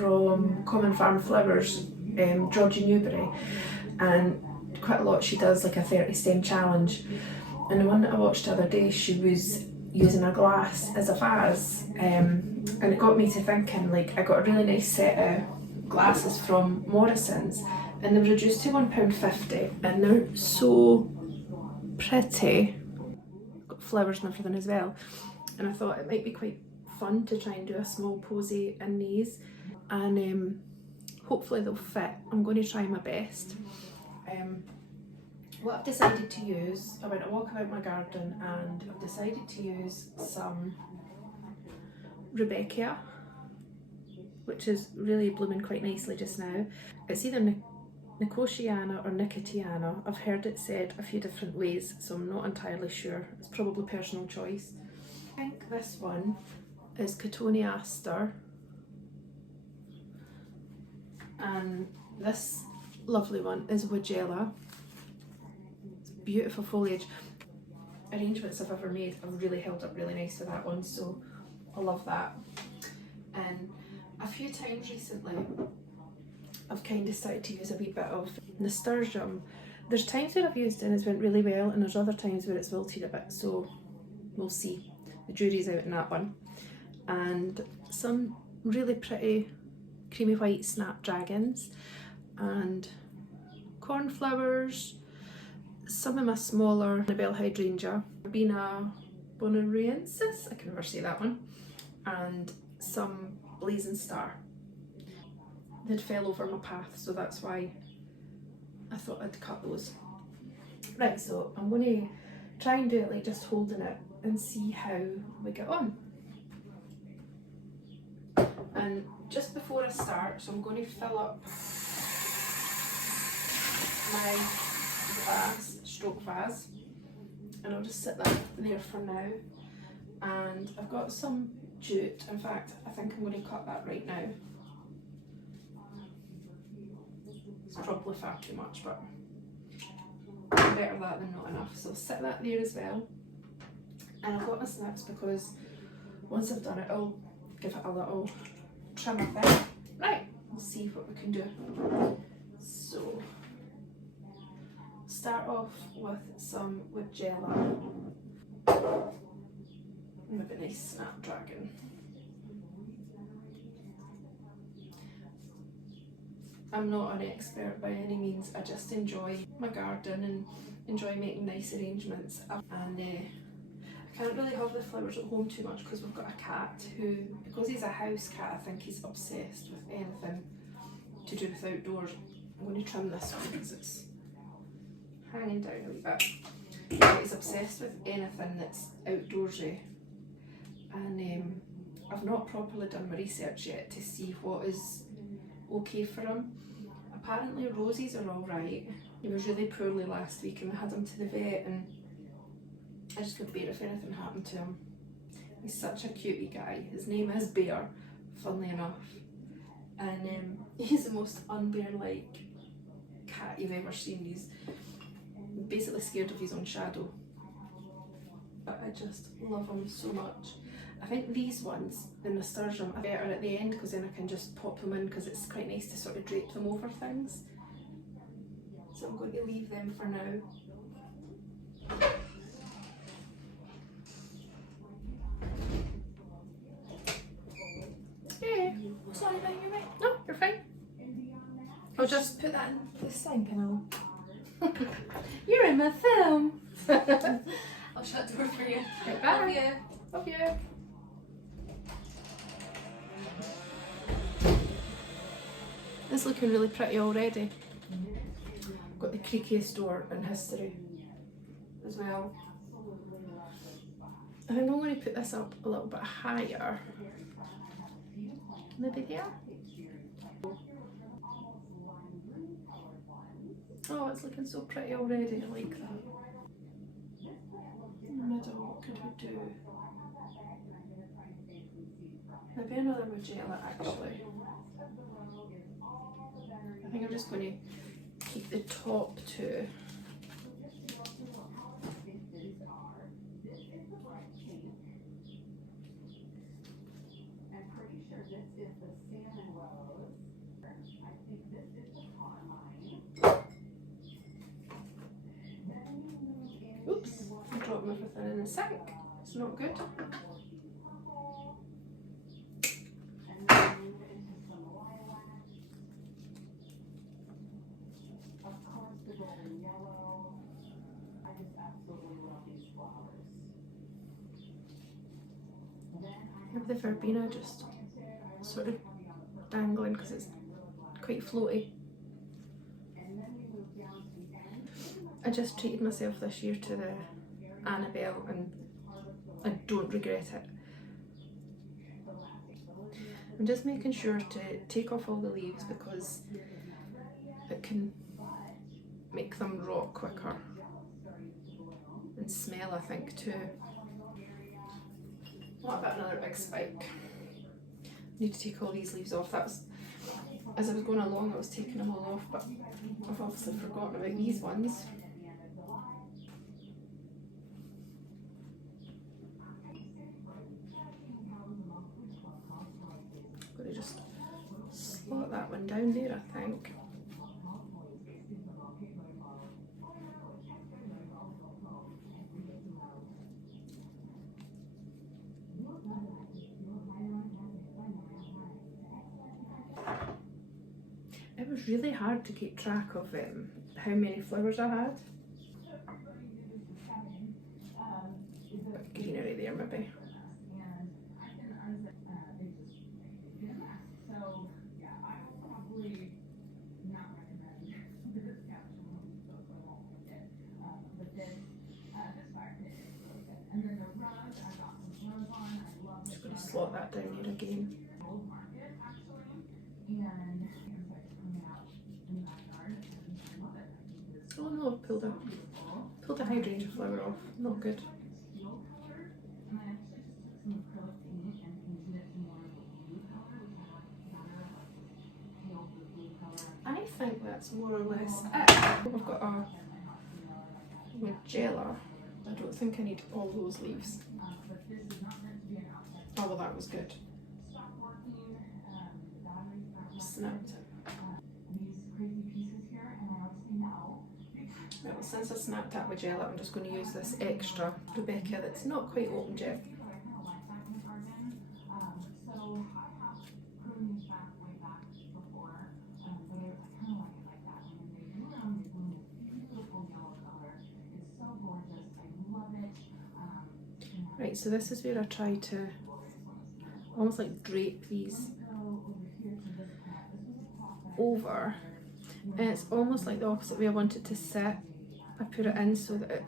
from Common Farm Flowers, Georgie Newbury, and quite a lot she does like a 30 stem challenge. And the one that I watched the other day, she was using a glass as a vase, and it got me to thinking, like, I got a really nice set of glasses from Morrison's and they were reduced to £1.50 and they're so pretty. Got flowers and everything as well, and I thought it might be quite fun to try and do a small posy in these, and hopefully they'll fit. I'm going to try my best. What I've decided to use, I went a walk about my garden and I've decided to use some Rebecca, which is really blooming quite nicely just now. It's either Nicotiana or Nicotiana. I've heard it said a few different ways, so I'm not entirely sure. It's probably personal choice. I think this one is Cotoneaster, and this lovely one is Wigella. It's beautiful foliage. Arrangements I've ever made have really held up really nice to that one, so I love that. And a few times recently I've kind of started to use a wee bit of nasturtium. There's times where I've used it and it's went really well, and there's other times where it's wilted a bit, so we'll see. The jury's out in that one. And some really pretty creamy white snapdragons and cornflowers, some of my smaller Annabelle hydrangea, Bina bonariensis, I can never say that one, and some blazing star. They'd fell over my path, so that's why I thought I'd cut those. Right, so I'm going to try and do it like just holding it and see how we get on. And just before I start, so I'm going to fill up my stroke vase, and I'll just sit that there for now. And I've got some jute, in fact I think I'm going to cut that right now. It's probably far too much, but better that than not enough, so I'll sit that there as well. And I've got my snips because once I've done it I'll give it a little trim thing. Right, we'll see what we can do. So start off with some Wigella, maybe a nice snapdragon. I'm not an expert by any means, I just enjoy my garden and enjoy making nice arrangements. And I can't really have the flowers at home too much because we've got a cat who, because he's a house cat, I think he's obsessed with anything to do with outdoors. I'm going to trim this one because it's hanging down a wee bit. Yeah, he's obsessed with anything that's outdoorsy, and I've not properly done my research yet to see what is okay for him. Apparently roses are alright. He was really poorly last week and we had him to the vet, and I just couldn't bear if anything happened to him. He's such a cutie guy. His name is Bear, funnily enough, and he's the most unbear-like cat you've ever seen. He's basically scared of his own shadow, but I just love him so much. I think these ones, the nasturtium, are better at the end because then I can just pop them in because it's quite nice to sort of drape them over things. So I'm going to leave them for now. Yeah. Sorry, no, you're right. No, you're fine. I'll just Put that in the sink and I'll... You're in my film. I'll shut the door for you. Right, bye. Love you. Love you. It's looking really pretty already. Got the creakiest door in history as well. I think I'm going to put this up a little bit higher. Maybe there. Oh, it's looking so pretty already. I like that. In the middle, what could we do? Maybe another Wigella actually. I think I'm just going to keep the top two. everything in the sink. It's not good. I have the verbena just sort of dangling because it's quite floaty. I just treated myself this year to the Annabelle and I don't regret it. I'm just making sure to take off all the leaves because it can make them rot quicker and smell, I think, too. What about another big spike? Need to take all these leaves off. That was, as I was going along I was taking them all off, but I've obviously forgotten about these ones. I'm going to just slot that one down there, I think. It was really hard to keep track of how many flowers I had. A bit greenery there maybe. Just going to slot that down here again. Oh no, I've pulled a hydrangea flower off. Not good. I think that's more or less it. I've got a Magella. I don't think I need all those leaves. Oh well, that was good. Snapped. Well, since I snapped that Magella, I'm just going to use this extra Rebecca that's not quite opened yet. Right, so this is where I try to almost like drape these over, and it's almost like the opposite way I want it to sit. I put it in so that it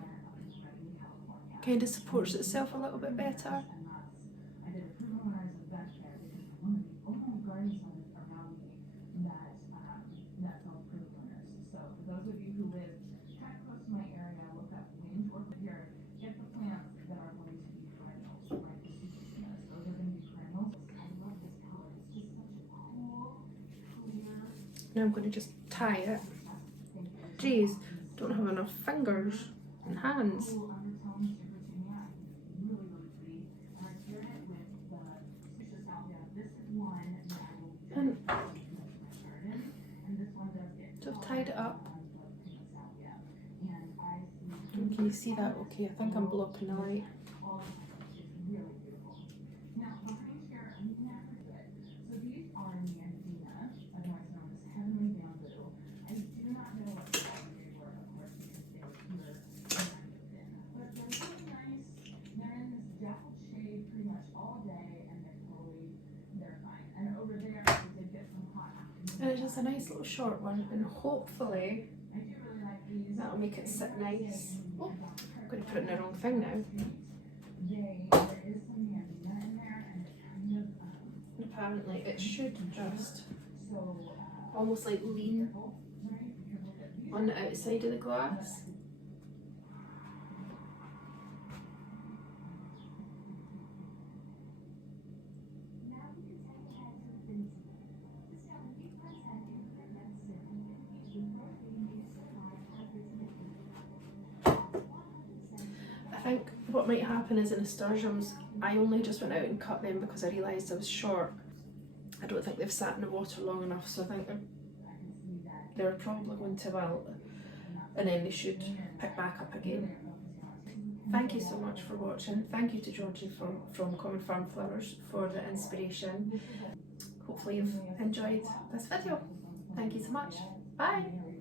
kind of supports itself a little bit better. Now I'm going to just tie it. Jeez, don't have enough fingers and hands. And so I've tied it up. Can you see that? Okay, I think I'm blocking the light. And it's just a nice little short one, and hopefully that'll make it sit nice. Oh, I'm going to put it in the wrong thing now. And apparently it should just almost like lean on the outside of the glass. I think what might happen is in nasturtiums, I only just went out and cut them because I realised I was short. I don't think they've sat in the water long enough, so I think they're probably going to wilt, and then they should pick back up again. Thank you so much for watching. Thank you to Georgie from Common Farm Flowers for the inspiration. Hopefully you've enjoyed this video. Thank you so much. Bye!